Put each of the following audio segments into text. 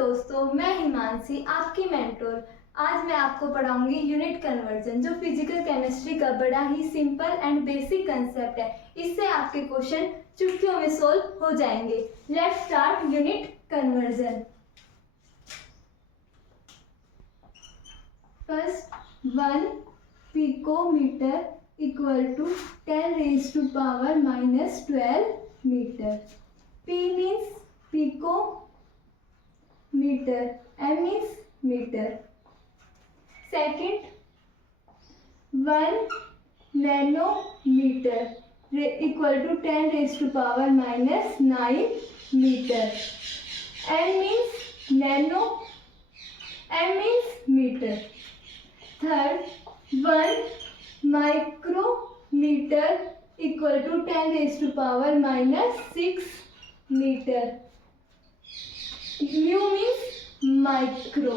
दोस्तों, मैं हिमांशी आपकी मेंटोर। आज मैं आपको पढ़ाऊंगी यूनिट कन्वर्जन, जो फिजिकल केमिस्ट्री का बड़ा ही सिंपल एंड बेसिक कंसेप्ट है। इससे आपके क्वेश्चन चुटकियों में सोल्व हो जाएंगे। Let's start unit conversion. First, 1 picometre equal to 10 raised to power minus 12 metre. P means pico meter, M is meter. Second, 1 nanometer equal to 10 raised to power minus 9 meter. N means nano, M means meter. Third, 1 micrometer equal to 10 raised to power minus 6 meter. Mu means micro.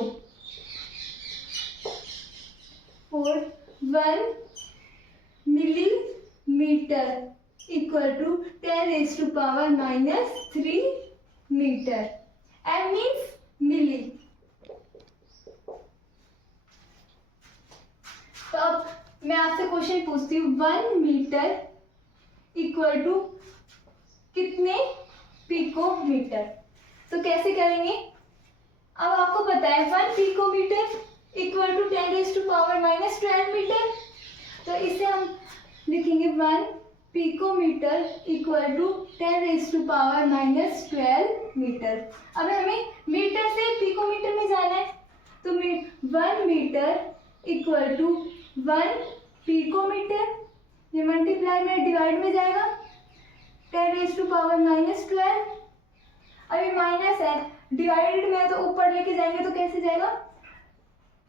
Fourth, 1 millimeter equal to 10 raised to power minus 3 meter. M means milli. तो अब मैं आपसे question पूछती हूँ, 1 metre equal to कितने picometre. तो कैसे करेंगे? अब आपको पता है 1 picometre equal to 10 raise to power minus 12 metre. तो इसे हम लिखेंगे 1 picometre equal to 10 raise to power minus 12 metre. अब हमें मीटर से पिकोमीटर में जाना है, तो 1 मीटर इक्वल टू 1 पिकोमीटर, ये मल्टीप्लाई में डिवाइड में जाएगा, 10 रेज़ टू पावर माइनस 12। अभी माइनस है, डिवाइडेड में है तो ऊपर लेके जाएंगे तो कैसे जाएगा,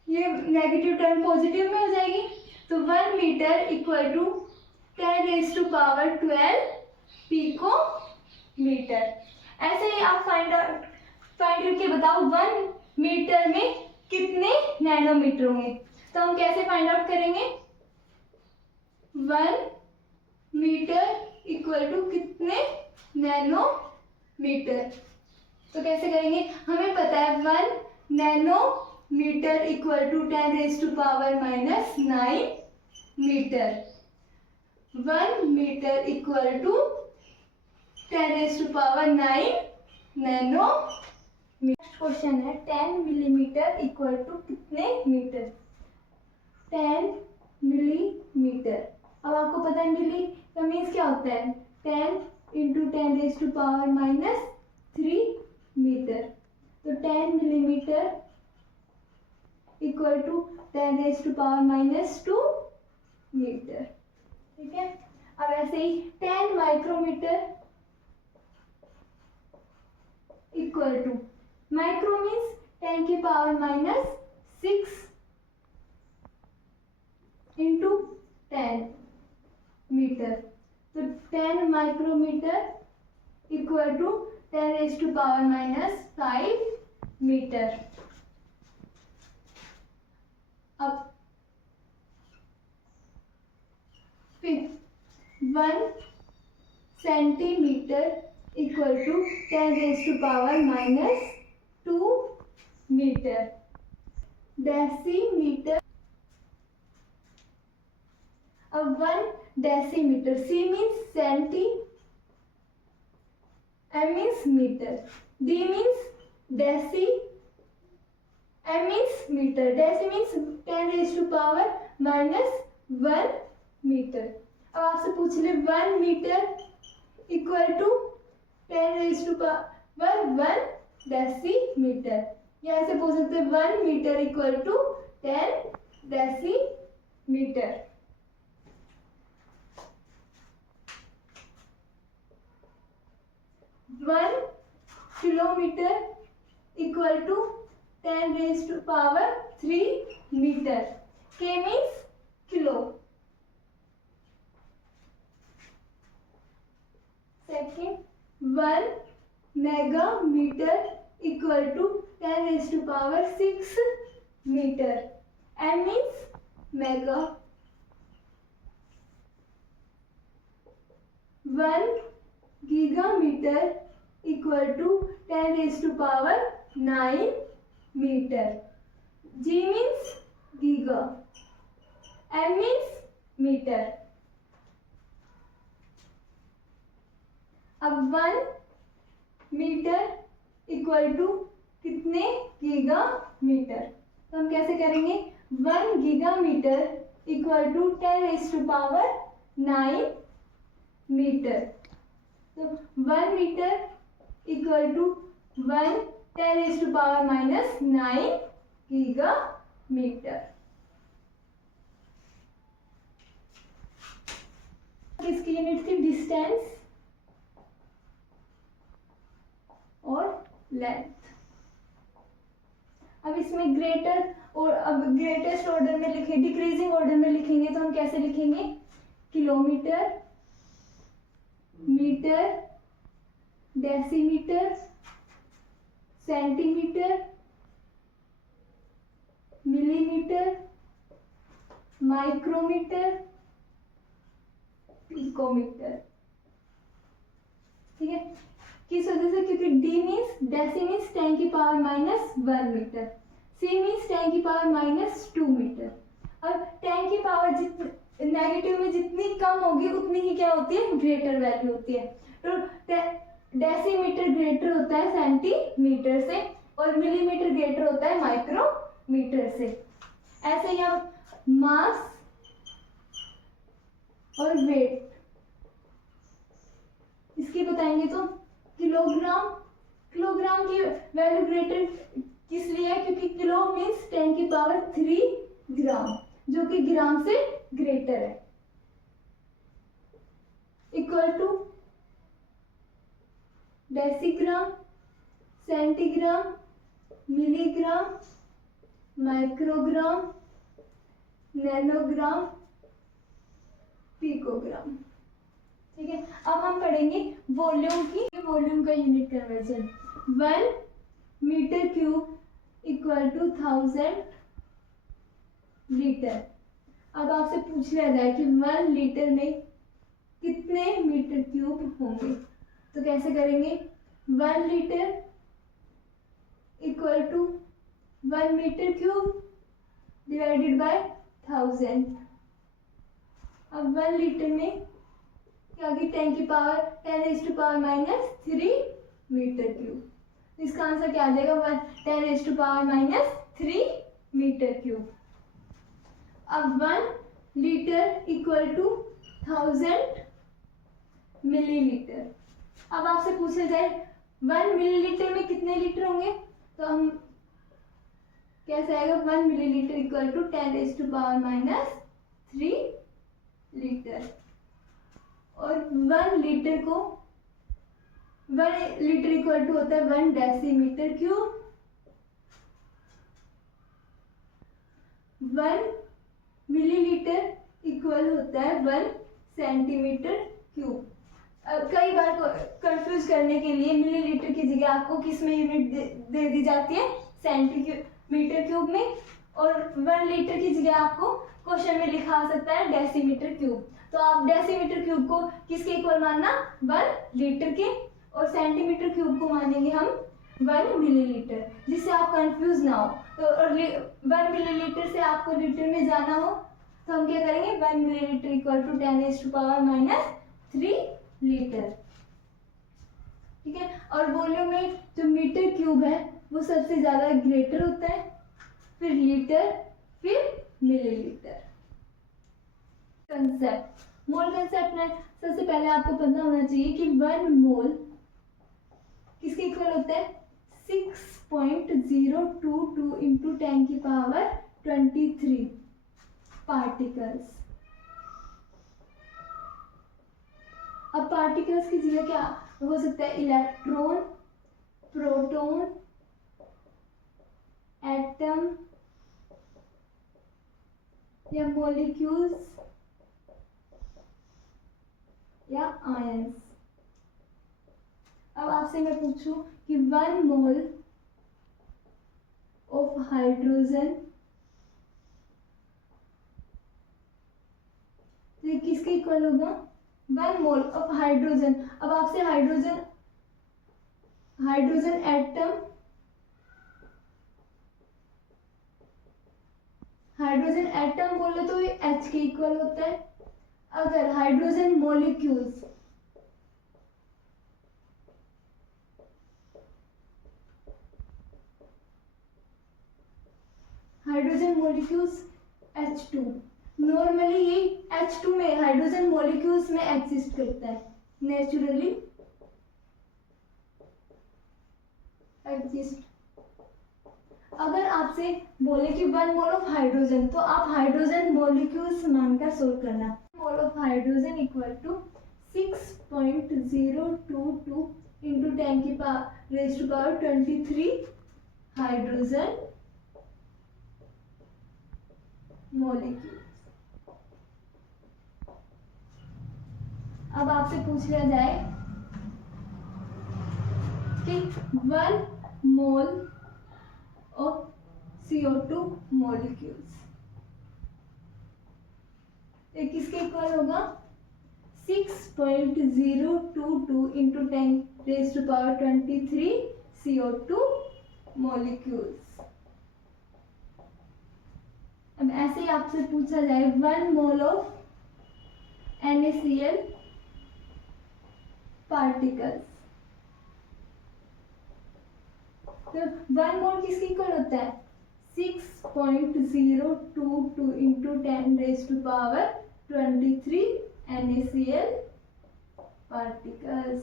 ये नेगेटिव टर्म पॉजिटिव में हो जाएगी। तो 1 metre equal to 10 raise to power 12 picometre. ऐसे ही आप फाइंड करके बताओ 1 मीटर में कितने नैनोमीटर होंगे। तो हम कैसे फाइंड आउट करेंगे, 1 मीटर इक्वल टू कितने नैनोमीटर। तो कैसे करेंगे, हमें पता है 1 nanometre equal to 10 raise to power minus 9 metre. 1 metre equal to 10 raise to power 9 nanometre. Question है 10 मिलीमीटर इक्वल टू कितने मीटर। 10 मिलीमीटर। अब आपको पता है मिली का मीन्स क्या होता है, 10 into 10 raise to power minus 3 metre. तो 10 millimetre equal to 10 raise to power minus 2 metre. ठीक है। अब ऐसे ही 10 micrometre equal to, micro means 10 की पावर माइनस 6 इंटू 10 मीटर। तो 10 micrometre equal to 10 raise to power minus 5 metre. अब फिर 1 centimetre equal to 10 raise to power minus 2 metre. Decimetre. अब 1 decimetre, C means centi, M means meter, D means deci, M means meter. Deci means 10 raised to power minus 1 metre. अब आपसे पूछ ले 1 metre equal to 10 raised to power 1 decimetre, या ऐसे पूछ सकते हैं 1 metre equal to 10 decimetre. One kilometre equal to 10 raise to power 3 metre. K means kilo. Second, 1 megametre equal to 10 raise to power 6 metre. M means mega. 1 gigametre equal to 10 raise to power 9 metre. G means giga, M means metre. अब 1 metre equal to कितने giga metre, तो हम कैसे करेंगे 1 giga metre equal to 10⁻9 metre. तो 1 metre equal to 1 10⁻⁹ giga metre. किसकी unit थी, distance और लेंथ। अब इसमें ग्रेटर और अब ग्रेटेस्ट ऑर्डर में लिखे, डिक्रीजिंग ऑर्डर में लिखेंगे तो हम कैसे लिखेंगे, kilometre, metre, decimetre, centimetre, millimetre, micrometre, picometre. ठीक है, किस वजह से, क्योंकि D means deci means 10⁻⁻1 metre, C means 10⁻⁻2 metre. अब 10 की पावर नेगेटिव में जितनी कम होगी उतनी ही क्या होती है, ग्रेटर वैल्यू होती है। तो डेसीमीटर ग्रेटर होता है सेंटीमीटर से और मिलीमीटर ग्रेटर होता है माइक्रोमीटर से। ऐसे ही हम मास और वेट इसकी बताएंगे तो किलोग्राम, किलोग्राम की वैल्यू ग्रेटर किस लिए है, क्योंकि किलो मीन्स 10⁻³ ग्राम, जो कि ग्राम से ग्रेटर है। Equal to decigram, centigram, milligram, microgram, nanogram, picogram. ठीक है, अब हम पढ़ेंगे वॉल्यूम की, वॉल्यूम का unit conversion. 1 metre cube equal to 1000 litre. अब आपसे पूछ लिया जाए कि 1 लीटर में कितने मीटर क्यूब होंगे, तो कैसे करेंगे, 1 litre equal to 1 metre cube divided by 1000। अब 1 लीटर में क्या होगी, 10⁻³ मीटर क्यूब। इसका आंसर क्या आ जाएगा, 10⁻³ मीटर क्यूब। अब 1 लीटर इक्वल टू 1000 मिलीलीटर। अब आपसे पूछा जाए 1 मिलीलीटर में कितने लीटर होंगे, तो हम कैसे आएगा, 1 मिलीलीटर इक्वल टू 10⁻³ लीटर। और 1 लीटर को 1 लीटर इक्वल टू होता है 1 डेसीमीटर क्यूब। 1 मिलीलीटर इक्वल होता है 1 सेंटीमीटर क्यूब। कई बार कंफ्यूज करने के लिए मिलीलीटर की जगह आपको किस में यूनिट दे दी जाती है, सेंटीमीटर क्यूब में, और 1 लीटर की जगह आपको क्वेश्चन में लिखा सकता है डेसीमीटर क्यूब। तो आप डेसीमीटर क्यूब को किसके इक्वल मानना, 1 लीटर के, और सेंटीमीटर क्यूब को मानेंगे हम 1 मिलीलीटर, जिससे आप कंफ्यूज ना हो। तो और 1 मिलीलीटर से आपको लीटर में जाना हो तो हम क्या करेंगे, 1 मिलीलीटर इक्वल टू 10⁻³ लीटर। ठीक है, और वॉल्यूम में जो मीटर क्यूब है वो सबसे ज्यादा ग्रेटर होता है, फिर लीटर, फिर मिलीलीटर। कंसेप्ट, मोल कंसेप्ट में सबसे पहले आपको पता होना चाहिए कि 1 मोल किसके इक्वल होता है, 6.022 इंटू 10⁻23 पार्टिकल्स। अब पार्टिकल्स की जगह क्या हो सकता है, इलेक्ट्रॉन, प्रोटॉन, एटम या मॉलिक्यूल्स या आयंस। अब आपसे मैं पूछूं कि 1 मोल ऑफ हाइड्रोजन, तो ये किसके इक्वल होगा, 1 मोल ऑफ हाइड्रोजन। अब आपसे हाइड्रोजन एटम हाइड्रोजन एटम बोले तो ये H के इक्वल होता है। अगर हाइड्रोजन मॉलिक्यूल्स H2, नॉर्मली ये H2 में हाइड्रोजन मॉलिक्यूल्स में एग्जिस्ट करता है, नेचुरली एग्जिस्ट। अगर आपसे बोले कि 1 मोल ऑफ हाइड्रोजन, तो आप हाइड्रोजन मॉलिक्यूल्स मानकर सोल्व करना। Mole of hydrogen equal to 6.022 into 10 की raise to power 23 hydrogen molecules. अब आपसे पूछ लिया जाए कि 1 मोल ऑफ CO2 मॉलिक्यूल्स, ये किसके इक्वल होगा? 6.022 into 10 raise to power 23 CO2 molecules. अब ऐसे ही आपसे पूछा जाए 1 मोल ऑफ NaCl पार्टिकल्स, तो 1 मोल किसके इक्वल होता है? 6.022 into 10 raise to power 23 NaCl particles.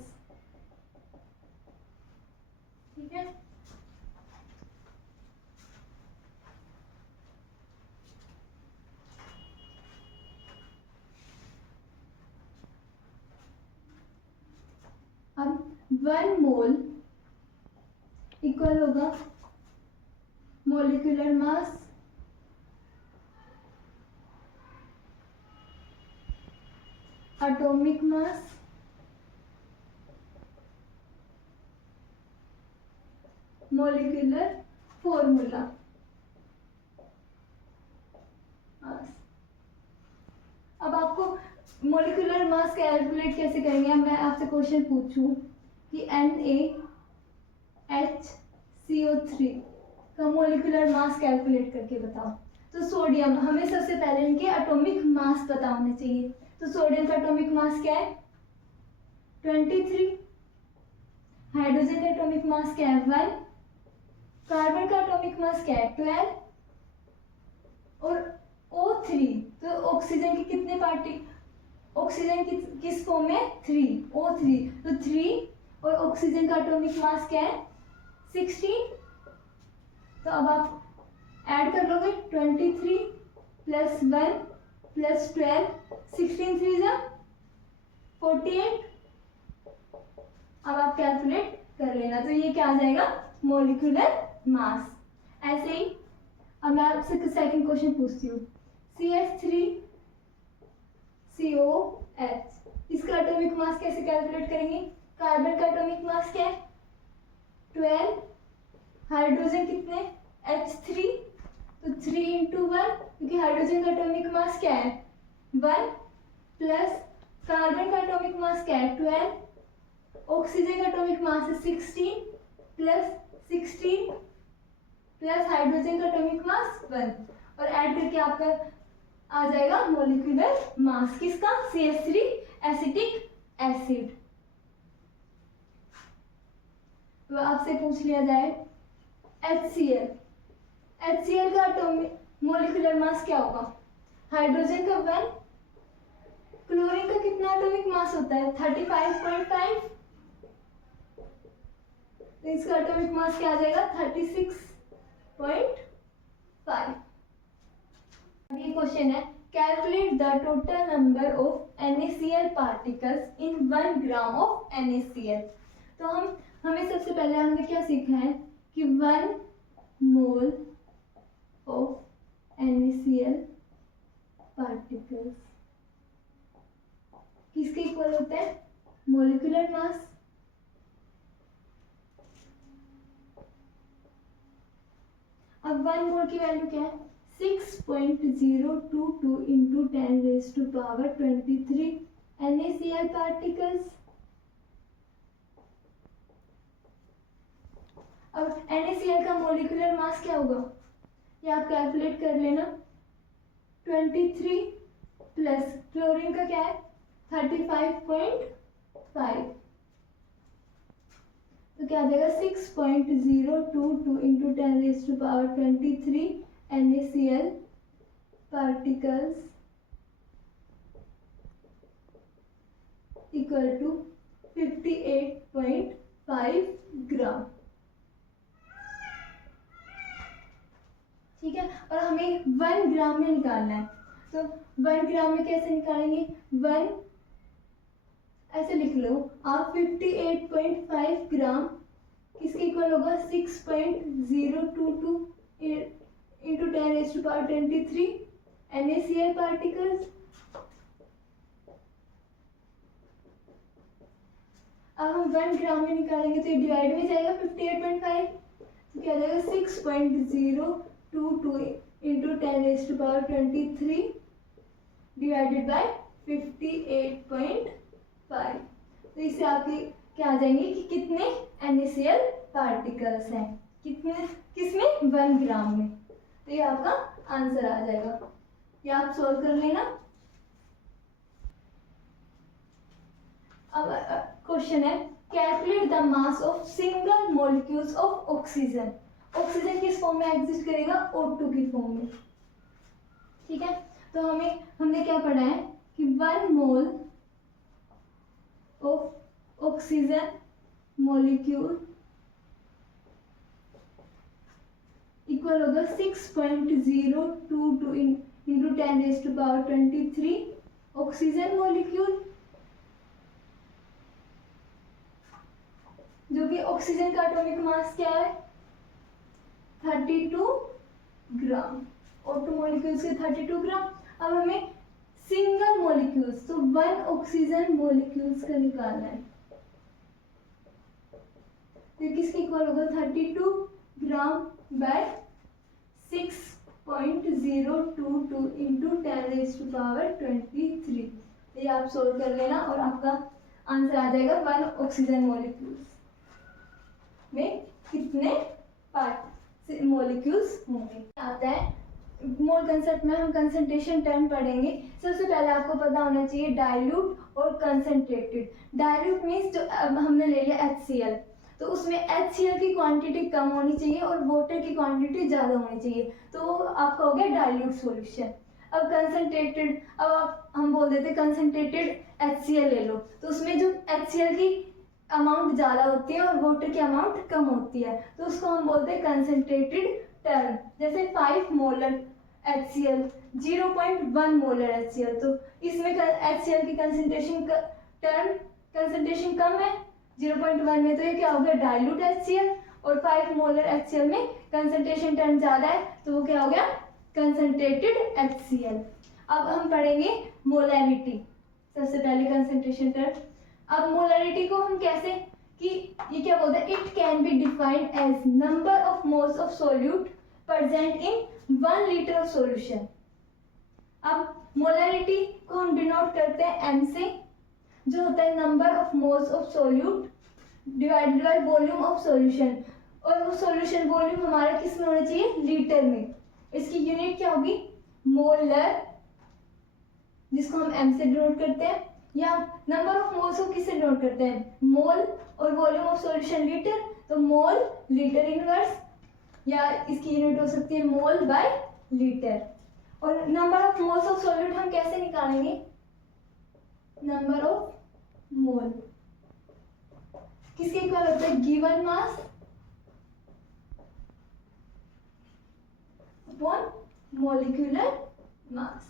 ठीक है, अब 1 मोल इक्वल होगा molecular mass atomic mass molecular formula. अब आपको मोलिकुलर मास कैलकुलेट कैसे करेंगे? मैं आपसे क्वेश्चन पूछूं कि NaHCO3 का मोलिकुलर मास कैलकुलेट करके बताओ, तो सोडियम, हमें सबसे पहले इनके एटॉमिक मास पता होने चाहिए। तो सोडियम का एटॉमिक मास क्या है? 23। हाइड्रोजन का एटॉमिक मास क्या है? 1। कार्बन का एटॉमिक मास क्या है? 12। और O3, तो ऑक्सीजन के कितने ऑक्सीजन किस फॉर्म में? 3, O3, तो 3 और ऑक्सीजन का एटॉमिक मास क्या है? 16। तो अब आप ऐड कर लोगे 23 प्लस 1 प्लस 12, 16 3 जा 48। अब आप कैलकुलेट कर लेना, तो ये क्या आ जाएगा? Molecular mass. ऐसे ही अब मैं आपसे सेकंड क्वेश्चन पूछती हूँ, CH3COH, इसका एटॉमिक मास कैसे कैलकुलेट करेंगे? कार्बन का एटॉमिक मास क्या है? 12। हाइड्रोजन कितने? H3, तो 3 इंटू 1, क्योंकि हाइड्रोजन का एटॉमिक मास क्या है? 1, प्लस कार्बन का एटॉमिक मास क्या है? 12। ऑक्सीजन का एटॉमिक मास है 16, प्लस 16 प्लस हाइड्रोजन का एटॉमिक मास 1, और ऐड करके आपका आ जाएगा मोलिकुलर मास किसका? CH3 acetic acid. तो आपसे पूछ लिया जाए HCl, HCl का एटॉमिक मोलिकुलर मास क्या होगा? हाइड्रोजन का 1, क्लोरीन का कितना एटॉमिक मास होता है? 35.5, तो इसका एटॉमिक मास क्या आ जाएगा? 36.5। ये क्वेश्चन है, calculate the total number of NaCl particles in 1 gram of NaCl। तो हमें सबसे पहले हमने क्या सीखा है कि 1 मोल ऑफ NaCl पार्टिकल्स किसके इक्वल होता है? Molecular mass. अब 1 मोल की वैल्यू क्या है? 6.022 into 10 raise to power 23 NaCl particles. अब NaCl का मोलिकुलर मास क्या होगा? ये आप कैलकुलेट कर लेना, 23 प्लस क्लोरीन का क्या है 35.5, तो क्या आ जाएगा 6.022 into 10⁻23 NaCl particles equal to 58.5 gram. ठीक है, और हमें 1 ग्राम में निकालना है, तो 1 ग्राम में कैसे निकालेंगे, 1 ऐसे लिख लो आप 58.5 ग्राम किसके इक्वल होगा 6.022 इंटू 10⁻23 NaCl पार्टिकल्स। अब हम 1 ग्राम में निकालेंगे तो ये डिवाइड में जाएगा 58.5, तो क्या जाएगा 6.022 इंटू 10⁻23 डिवाइडेड बाय 58.5, तो इससे आपके क्या आ जाएंगे कि कितने NaCl पार्टिकल्स हैं, कितने किसमें 1 ग्राम में, तो ये आपका आंसर आ जाएगा। ये आप सोल्व कर लेना। अब क्वेश्चन है calculate the mass of single molecules of oxygen. Oxygen किस फॉर्म में एग्जिस्ट करेगा, O2 की फॉर्म में। ठीक है, तो हमने क्या पढ़ा है कि 1 mole of oxygen molecule equal होगा 6.022 इंटू 10⁻23 ऑक्सीजन मॉलिक्यूल, जो कि ऑक्सीजन का एटॉमिक मास क्या है 32 ग्राम, O2 मॉलिक्यूल्स के 32 ग्राम। अब हमें सिंगल मॉलिक्यूल्स, तो 1 ऑक्सीजन मॉलिक्यूल्स का निकालना है, तो किसके इक्वल होगा 32 ग्राम बाय 6.022 इंटू 10⁻23, ये आप सोल्व कर लेना और आपका आंसर आ जाएगा 1 ऑक्सीजन मॉलिक्यूल्स में कितने पार्ट मॉलिक्यूल्स होंगे। आता है मोल कंसेप्ट में हम कंसंट्रेशन टर्म पढ़ेंगे। सबसे पहले आपको पता होना चाहिए डाइल्यूट और कंसंट्रेटेड। डाइल्यूट मीन्स जो हमने ले लिया HCl, तो उसमें HCl की क्वांटिटी कम होनी चाहिए और वाटर की क्वांटिटी ज़्यादा होनी चाहिए, तो आपका हो गया डाइल्यूट सॉल्यूशन। अब कंसंट्रेटेड, अब हम बोल देते कंसंट्रेटेड HCl ले लो, तो उसमें जो HCl की अमाउंट ज़्यादा होती है और वाटर की अमाउंट कम होती है, तो उसको हम बोलते हैं कंसंट्रेटेड टर्म। जैसे 5 मोलर HCl, 0.1 मोलर HCl, तो इसमें HCl की कंसंट्रेशन कम है 0.1 में, तो ये क्या हो गया डाइल्यूट HCl, और 5 मोलर HCl में कंसंट्रेशन टर्म ज़्यादा है, तो वो क्या हो गया कंसंट्रेटेड HCl। अब हम पढ़ेंगे मोलैरिटी, सबसे पहले कंसंट्रेशन टर्म। अब मोलैरिटी को हम कैसे, कि ये क्या बोलते हैं, it can be defined as number of moles of solute present in 1 litre of solution. अब मोलैरिटी को हम डिनोट करते हैं M से, जो होता है number of moles of solute divided by volume of solution, और वो सॉल्यूशन वॉल्यूम हमारा किस में होना चाहिए लीटर में। इसकी यूनिट क्या होगी मोलर, जिसको हम M से डिनोट करते हैं, या नंबर ऑफ मोल्स को किससे डिनोट करते हैं मोल, और वॉल्यूम ऑफ सॉल्यूशन लीटर, तो मोल लीटर इनवर्स, या इसकी यूनिट हो सकती है मोल बाय लीटर। और number of moles of solute हम कैसे निकालेंगे, नंबर ऑफ मोल किसके इक्वल होता है given mass upon molecular mass.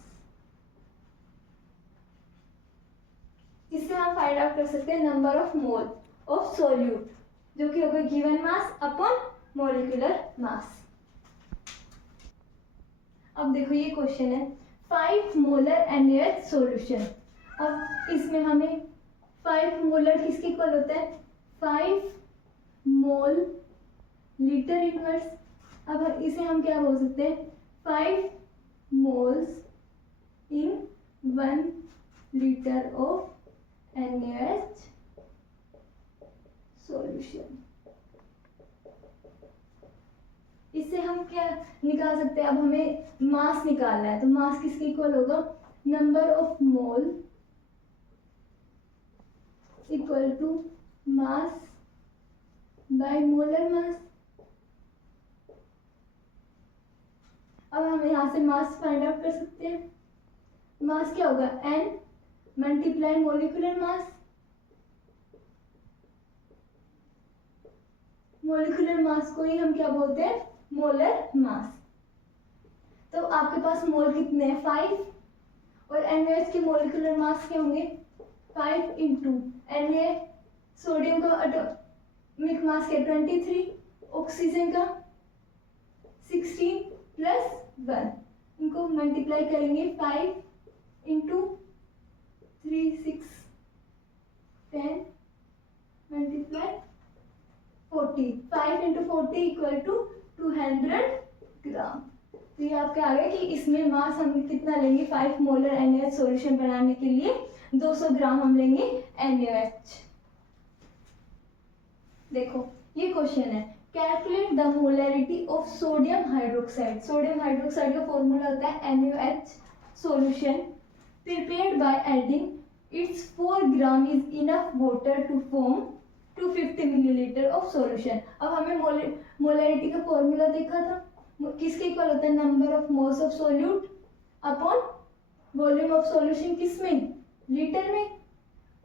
इससे हम फाइंड आउट कर सकते हैं number of mole of solute, जो कि होगा given mass upon molecular mass. अब देखो ये क्वेश्चन है 5 मोलर NaOH सॉल्यूशन। अब इसमें हमें 5 मोलर किसके इक्वल होता है 5 मोल लीटर इनवर्स। अब इसे हम क्या बोल सकते हैं 5 moles in 1 litre of NaOH solution. इससे हम हम क्या निकाल सकते हैं, अब हमें मास निकालना है, तो मास किसके इक्वल होगा, number of mole equal to mass by molar mass. अब हम यहाँ से मास फाइंड आउट कर सकते हैं। मास क्या होगा, n multiply molecular mass. Molecular mass को ही हम क्या बोलते हैं, मोलर मास। तो आपके पास मोल कितने हैं, 5, और NaOH के मोलिकुलर मास क्या होंगे, 5 इंटू Na सोडियम का एटॉमिक मास क्या 23, ऑक्सीजन का 16 प्लस 1, इनको मल्टीप्लाई करेंगे 5 into 3 6 10 multiply 40, 5 into 40 equal to 200 gram. तो ये आपके आ गया कि इसमें मास हम कितना लेंगे, 5 मोलर NaOH सॉल्यूशन बनाने के लिए 200 ग्राम हम लेंगे NaOH। देखो ये क्वेश्चन है, calculate the molarity of sodium hydroxide. Sodium hydroxide का फॉर्मूला होता है NaOH solution prepared by adding its 4 gram is enough water to form 250 millilitre of solution. अब हमें मोलैरिटी का फॉर्मूला देखा था, किसके इक्वल होता है, number of moles of solute upon volume of solution, किसमें, लीटर में।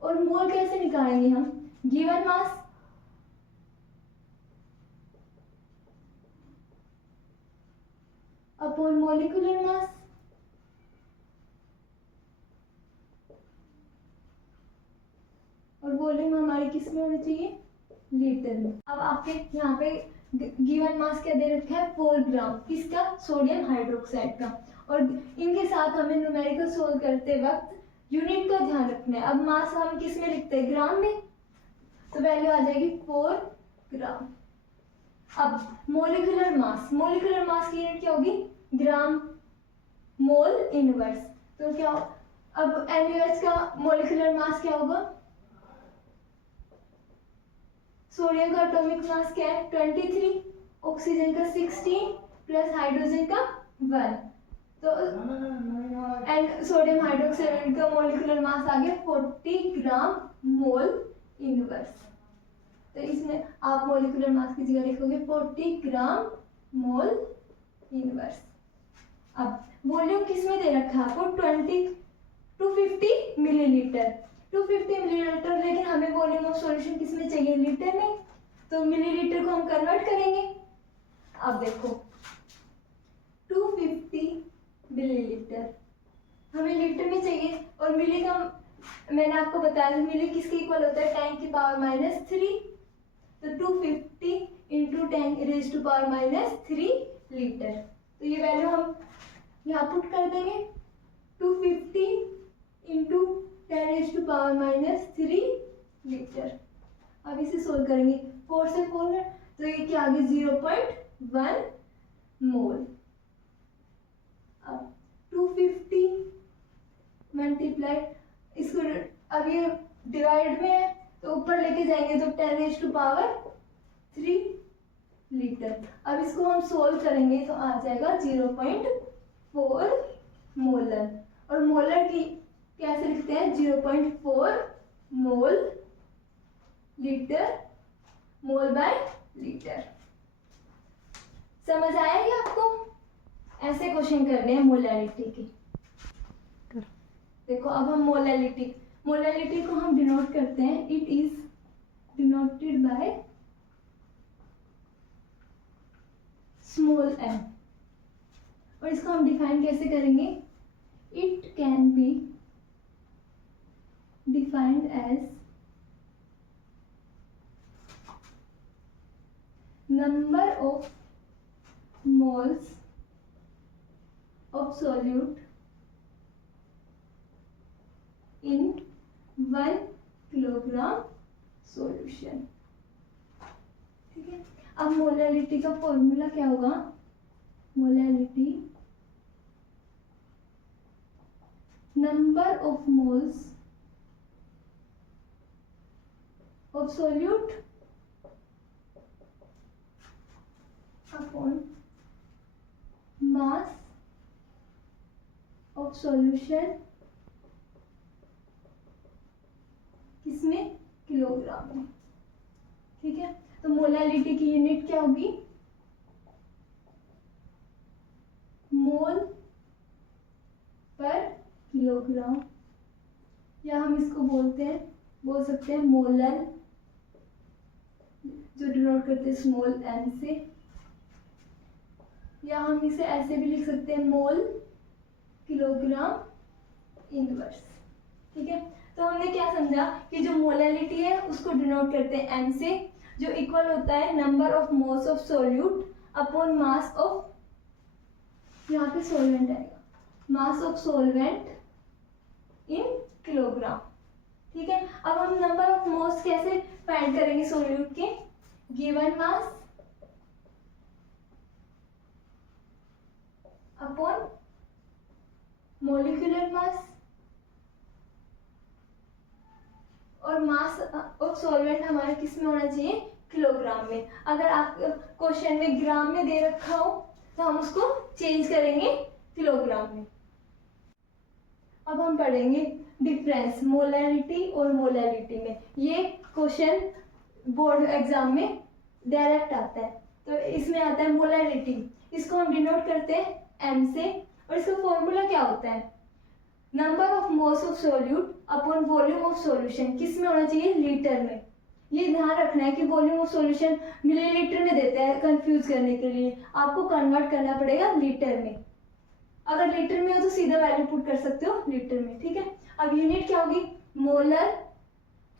और मोल कैसे निकालेंगे हम, given mass upon molecular mass. और वॉल्यूम हमारी किस में होनी चाहिए, लीटर में। अब आपके यहाँ पे गिवन मास क्या दे रखा है, 4 ग्राम, किसका, सोडियम हाइड्रोक्साइड का। और इनके साथ हमें न्यूमेरिकल सोल्व करते वक्त यूनिट का ध्यान रखना है। अब मास हम किस में लिखते हैं, ग्राम में, तो वैल्यू आ जाएगी 4 ग्राम। अब मोलिकुलर मास, मोलिकुलर मास की यूनिट क्या होगी, ग्राम मोल इनवर्स। तो क्या, अब NaOH का मोलिकुलर मास क्या होगा, सोडियम का एटॉमिक मास क्या है 23, ऑक्सीजन का 16 प्लस हाइड्रोजन का 1, तो एंड सोडियम हाइड्रोक्साइड का मोलिकुलर मास आ गया 40 ग्राम मोल इनवर्स। तो इसमें आप मोलिकुलर मास की जगह लिखोगे 40 ग्राम मोल इनवर्स। अब वॉल्यूम किसमें दे रखा है आपको, 250 मिलीलीटर, 250 मिलीलीटर, लेकिन हमें वॉल्यूम ऑफ सॉल्यूशन किसमें चाहिए, लीटर में, तो मिलीलीटर को हम कन्वर्ट करेंगे। अब देखो 250 मिलीलीटर हमें लीटर में चाहिए, और मिली का मैंने आपको बताया मिली किसके इक्वल होता है, 10 की पावर -3, तो 250 into 10 raise to power -3 litre. तो ये वैल्यू हम यहाँ पुट कर देंगे, 250 into 10 raise to power -3 litre. अब इसे सोल्व करेंगे 4 से 4 में, तो ये क्या आ गया 0.1 मोल। अब 250 मल्टीप्लाई, इसको अब ये डिवाइड में है तो ऊपर लेके जाएंगे तो 10 रेज टू पावर 3 लीटर। अब इसको हम सोल्व करेंगे तो आ जाएगा 0.4 मोलर, और मोलर की कैसे लिखते हैं, 0.4 मोल लीटर, मोल बाय लीटर। समझ आएगी आपको, ऐसे क्वेश्चन करने हैं मोलैरिटी की। देखो अब हम मोलैरिटी को हम डिनोट करते हैं, it is denoted by small m, और इसको हम डिफाइन कैसे करेंगे, it can be defined as number of moles of solute in 1 kilogram solution. ठीक है, अब मोलैरिटी का फॉर्मूला क्या होगा, molarity number of moles of solute upon mass of solution किसमें, किलोग्राम में। ठीक है, तो मोलालिटी की यूनिट क्या होगी, मोल पर किलोग्राम, या हम इसको बोल सकते हैं मोलर, जो डिनोट करते हैं स्मॉल m से, या हम इसे ऐसे भी लिख सकते हैं मोल किलोग्राम इनवर्स। ठीक है, तो हमने क्या समझा कि जो मोलालिटी है उसको डिनोट करते हैं m से, जो इक्वल होता है number of moles of solute upon mass of, यहाँ पे सोलवेंट आएगा, mass of solvent in kilogram. ठीक है, अब हम नंबर ऑफ मोल्स कैसे फाइंड करेंगे सोल्यूट के, given mass upon molecular mass, और मास ऑफ सॉल्वेंट हमारे किस में होना चाहिए, किलोग्राम में। अगर आप क्वेश्चन में ग्राम में दे रखा हो तो हम उसको चेंज करेंगे किलोग्राम में। अब हम पढ़ेंगे डिफरेंस मोलैरिटी और मोलैलिटी में। ये क्वेश्चन बोर्ड एग्जाम में डायरेक्ट आता है, तो इसमें आता है मोलैरिटी, इसको हम डिनोट करते हैं m से, और इसका फॉर्मूला क्या होता है, number of moles of solute upon volume of solution, किस में होना चाहिए, लीटर में। ये ध्यान रखना है कि वॉल्यूम ऑफ सॉल्यूशन मिलीलीटर में देते हैं, कंफ्यूज करने के लिए आपको कन्वर्ट करना पड़ेगा लीटर में। अगर लीटर में हो तो सीधा वैल्यू पुट कर सकते हो लीटर में। ठीक है, अब यूनिट क्या होगी, मोलर,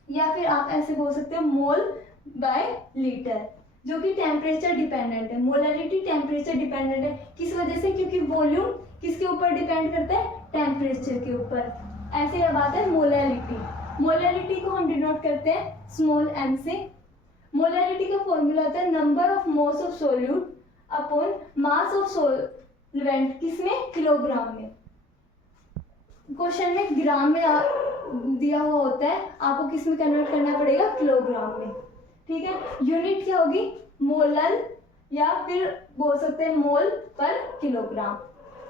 या फिर आप ऐसे बोल सकते हो मोल बाय लीटर, जो कि टेम्परेचर डिपेंडेंट है। मोलैरिटी टेम्परेचर डिपेंडेंट है, किस वजह से, क्योंकि वॉल्यूम किसके ऊपर डिपेंड करता है, टेम्परेचर के ऊपर। ऐसे अब आता है मोलैलिटी, मोलैलिटी को हम डिनोट करते हैं स्मॉल m से। मोलैलिटी का फॉर्मूला होता है number of moles of solute upon mass of solvent, किसमें, किलोग्राम में। क्वेश्चन में ग्राम में दिया हुआ होता है, आपको किस में कन्वर्ट करना पड़ेगा, किलोग्राम में। ठीक है, यूनिट क्या होगी, मोलर, या फिर बोल सकते हैं मोल पर किलोग्राम,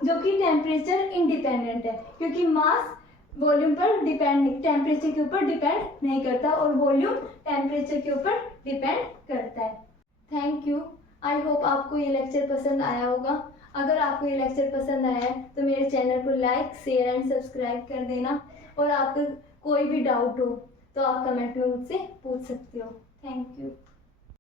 जो कि टेम्परेचर इंडिपेंडेंट है, क्योंकि मास वॉल्यूम पर डिपेंड, टेम्परेचर के ऊपर डिपेंड नहीं करता, और वॉल्यूम टेम्परेचर के ऊपर डिपेंड करता है। थैंक यू, आई होप आपको ये लेक्चर पसंद आया होगा। अगर आपको ये लेक्चर पसंद आया है तो मेरे चैनल को लाइक, शेयर एंड सब्सक्राइब कर देना, और आपको कोई भी डाउट हो तो आप कमेंट में मुझसे पूछ सकते हो। Thank you.